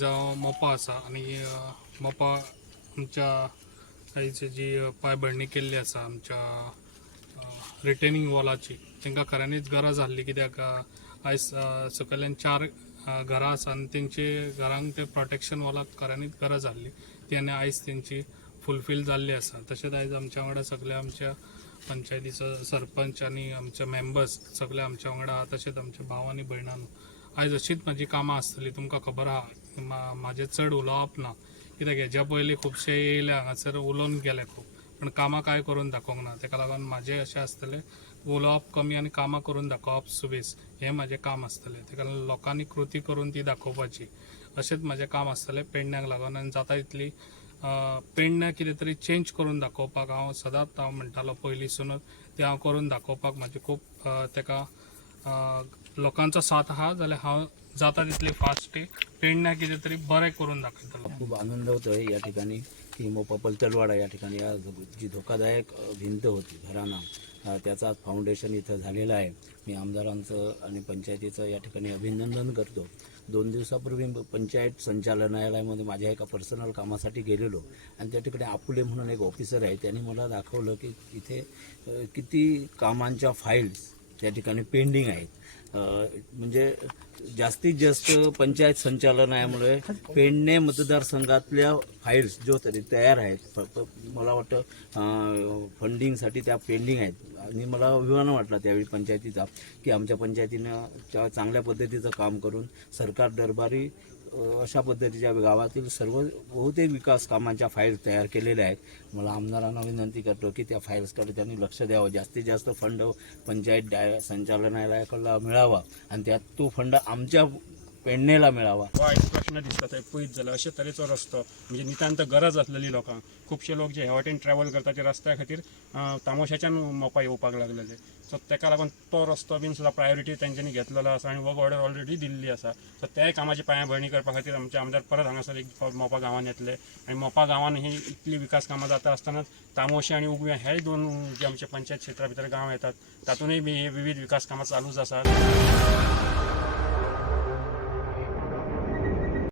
मोपा आसा आणि मोपा आमच्या काहीची जी पायभरणी केल्ली आसा आमच्या रिटेनिंग वॉलाची तांकां खऱ्यांनीच गरज आसली, कित्याक आयज सकयल्यान 4 घरां आसा आनी तेंचे घरांक ते प्रोटेक्शन वॉलाक खऱ्यांनीच गरज आसली ती, आनी आयज तेंची फुलफील जाल्ली आसा. तशेंच आयज आमच्या वांगडा सगळे आमच्या पंचायतीचो सरपंच आनी आमचे मेंबर्स सगळे आमच्या वांगडा आहा, तशेंच आमचे भाव आनी भयणां. आयज अशीच म्हजी कामां आसतली. तुमकां खबर आहा म्हाजें चड उलोवप ना, कित्याक हेज्या पयलीं खुबशे येयले हांगासर उलोवन गेले खूब, पण कामां कांय करून दाखोवंक ना. ताका लागून म्हाजें अशें आसतलें उलोवप कमी आनी कामां करून दाखोवप सुबेज, हें म्हाजें काम आसतलें. ताका लागून लोकांनी कृती करून ती दाखोवपाची, अशेंच म्हाजें काम आसतलें पेडण्याक लागून. आनी जाता तितली पेडण्याक कितें तरी चेंज करून दाखोवपाक हांव सदांच म्हणटालो पयलींसूनच, तें हांव करून दाखोवपाक म्हाजें खूब ताका लोकांचो साथ आहा, जाल्यार हांव जाता तितले फास्ट पेडण्याक कितें तरी बरें करून दाखयतलो. खूप आनंद होतोय या ठिकाणी की मोपा पलतलवाडा या ठिकाणी जी धोकादायक भिंत होती घरांना, त्याचा फाउंडेशन इथं झालेलं आहे. मी आमदारांचं आणि पंचायतीचं या ठिकाणी अभिनंदन करतो. 2 दिवसापूर्वी पंचायत संचालनालयामध्ये माझ्या एका पर्सनल कामासाठी गेलेलो आणि त्या ठिकाणी आपुले म्हणून एक ऑफिसर आहे, त्यांनी मला दाखवलं की इथे किती कामांच्या फाईल्स त्या ठिकाणी पेंडिंग आहेत. म्हणजे जास्तीत जास्त पंचायत संचालनालयामुळे पेडणे मतदारसंघातल्या फाईल्स जो तरी तयार आहेत, मला वाटतं फंडिंगसाठी त्या पेंडिंग आहेत. आणि मला अभिमान वाटला त्यावेळी पंचायतीचा की आमच्या पंचायतीनं चांगल्या पद्धतीचं काम करून सरकार दरबारी अशा पद्धतीच्या गावातील सर्व बहुतेक विकास कामांच्या फाईल्स तयार केलेल्या आहेत. मला आमदारांना विनंती करतो की त्या फाईल्सकडे त्यांनी लक्ष द्यावं, जास्तीत जास्त फंड पंचायत संचालनालयाकडला मिळावा आणि त्यात तो फंड आमच्या पेडणेला मिळावा. एक प्रश्न दिसता थंय पयत जाल्यार अशे तरेचो रस्तो म्हणजे नितांत गरज आसलेली लोकांक. खुबशे लोक जे ह्या वाटेन ट्रॅव्हल करता ते रस्त्या खातीर तामोशाच्यान मोपा येवपाक लागलेले, सो ताका लागून तो रस्तो बीन सुद्दां प्रायोरिटी तेंच्यांनी घेतलेलो आसा आणि वर्क ऑर्डर ऑलरेडी दिल्ली आसा. सो त्या कामाची पायाभरणी करपा खातीर आमचे आमदार परत हांगासर एक मोपा गांवांत येतले आणि मोपा गांवांत ही इतली विकास कामां जाता आसतनाच तामोशे आणि उगवें हे 2 जे आमचे पंचायत क्षेत्रा भितर गांव येतात तातूंतय बी हे विविध विकास कामां चालूच आसात.